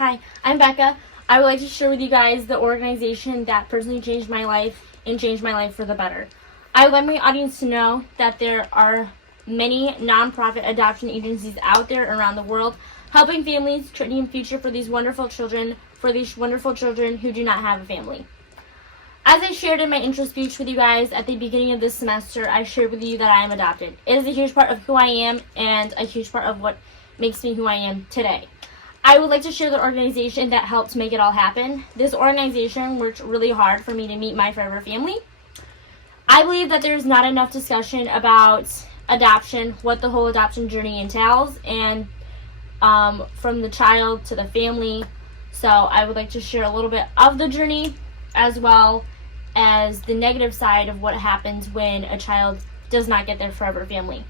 Hi, I'm Becca. I would like to share with you guys the organization that personally changed my life and changed my life for the better. I would like my audience to know that there are many nonprofit adoption agencies out there around the world helping families creating a future for these wonderful children who do not have a family. As I shared in my intro speech with you guys at the beginning of this semester, I shared with you that I am adopted. It is a huge part of who I am and a huge part of what makes me who I am today. I would like to share the organization that helped make it all happen. This organization worked really hard for me to meet my forever family. I believe that there's not enough discussion about adoption, what the whole adoption journey entails, and from the child to the family. So I would like to share a little bit of the journey as well as the negative side of what happens when a child does not get their forever family.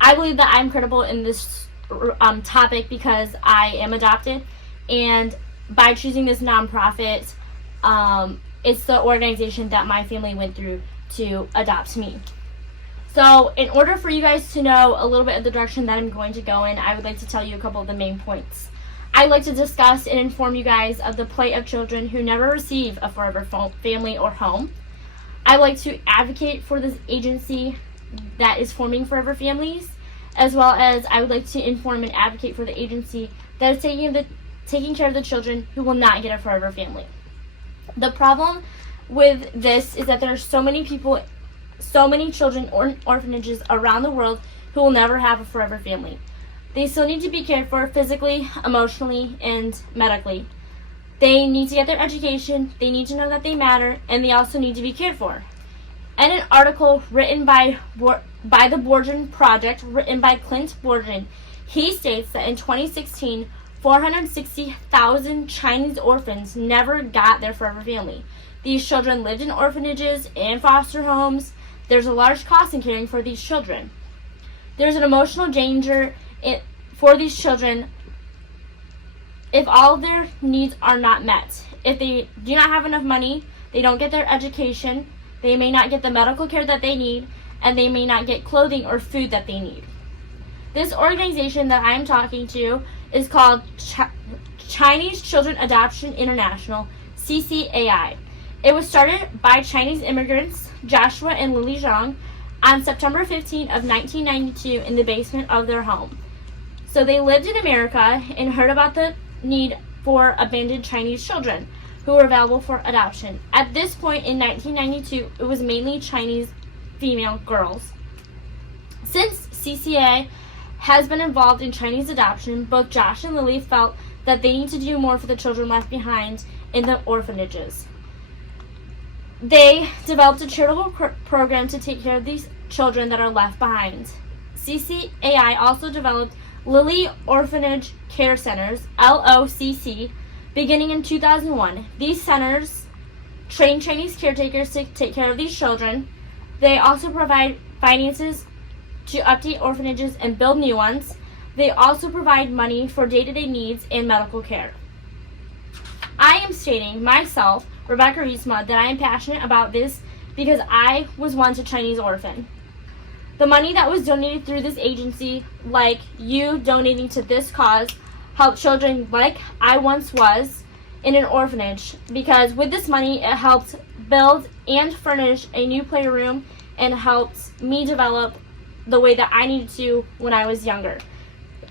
I believe that I'm credible in this topic because I am adopted, and by choosing this nonprofit, it's the organization that my family went through to adopt me. So in order for you guys to know a little bit of the direction that I'm going to go in, I would like to tell you a couple of the main points. I'd like to discuss and inform you guys of the plight of children who never receive a forever family or home. I'd like to advocate for this agency that is forming forever families, as well as I would like to inform and advocate for the agency that is taking care of the children who will not get a forever family. The problem with this is that there are so many children or orphanages around the world who will never have a forever family. They still need to be cared for physically, emotionally, and medically. They need to get their education, they need to know that they matter, and they also need to be cared for. In an article written by the Borgen Project, written by Clint Borgen, he states that in 2016, 460,000 Chinese orphans never got their forever family. These children lived in orphanages and foster homes. There's a large cost in caring for these children. There's an emotional danger for these children if all of their needs are not met. If they do not have enough money, they don't get their education, they may not get the medical care that they need, and they may not get clothing or food that they need. This organization that I'm talking to is called Chinese Children Adoption International, CCAI. It was started by Chinese immigrants Joshua and Lily Zhang on September 15 of 1992 in the basement of their home. So they lived in America and heard about the need for abandoned Chinese children who were available for adoption. At this point in 1992, it was mainly Chinese female girls. Since CCA has been involved in Chinese adoption, both Josh and Lily felt that they need to do more for the children left behind in the orphanages. They developed a charitable program to take care of these children that are left behind. CCAI also developed Lily Orphanage Care Centers, LOCC, beginning in 2001. These centers train Chinese caretakers to take care of these children. They also provide finances to update orphanages and build new ones. They also provide money for day-to-day needs and medical care. I am stating myself, Rebecca Riesma, that I am passionate about this because I was once a Chinese orphan. The money that was donated through this agency, like you donating to this cause, helped children like I once was in an orphanage, because with this money it helped build and furnish a new playroom and helped me develop the way that I needed to when I was younger.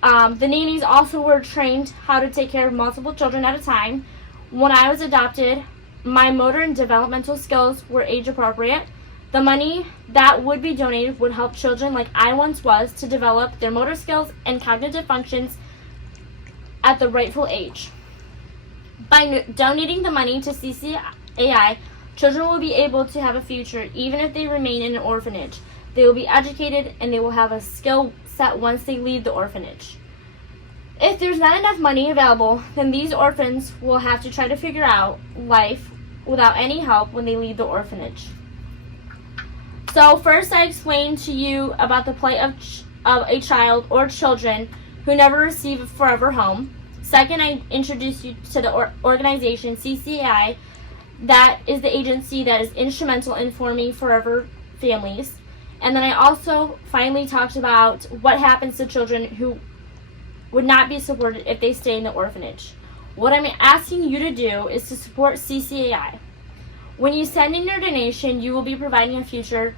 The nannies also were trained how to take care of multiple children at a time. When I was adopted, my motor and developmental skills were age appropriate. The money that would be donated would help children like I once was to develop their motor skills and cognitive functions at the rightful age. By donating the money to CCAI, children will be able to have a future even if they remain in an orphanage. They will be educated and they will have a skill set once they leave the orphanage. If there's not enough money available, then these orphans will have to try to figure out life without any help when they leave the orphanage. So first I explained to you about the plight of a child or children who never receive a forever home. Second, I introduced you to the organization CCAI, that is the agency that is instrumental in forming forever families. And then I also finally talked about what happens to children who would not be supported if they stay in the orphanage. What I'm asking you to do is to support CCAI. When you send in your donation, you will be providing a future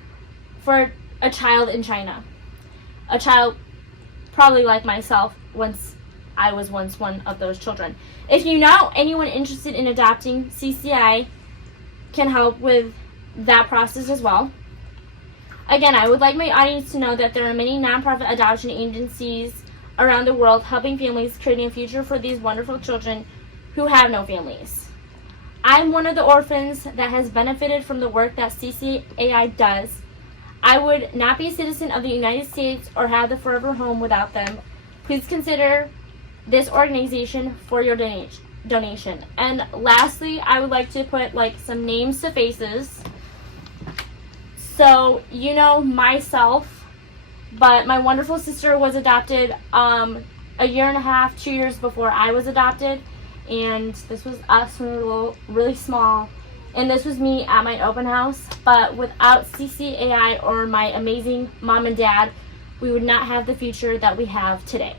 for a child in China. A child probably like myself, once I was once one of those children. If you know anyone interested in adopting, CCI can help with that process as well. Again, I would like my audience to know that there are many nonprofit adoption agencies around the world helping families creating a future for these wonderful children who have no families. I'm one of the orphans that has benefited from the work that CCAI does. I would not be a citizen of the United States or have the forever home without them. Please consider this organization for your donation. And lastly, I would like to put some names to faces. So, you know myself, but my wonderful sister was adopted a year and a half, 2 years before I was adopted. And this was us when we were really small. And this was me at my open house. But without CCAI or my amazing mom and dad, we would not have the future that we have today.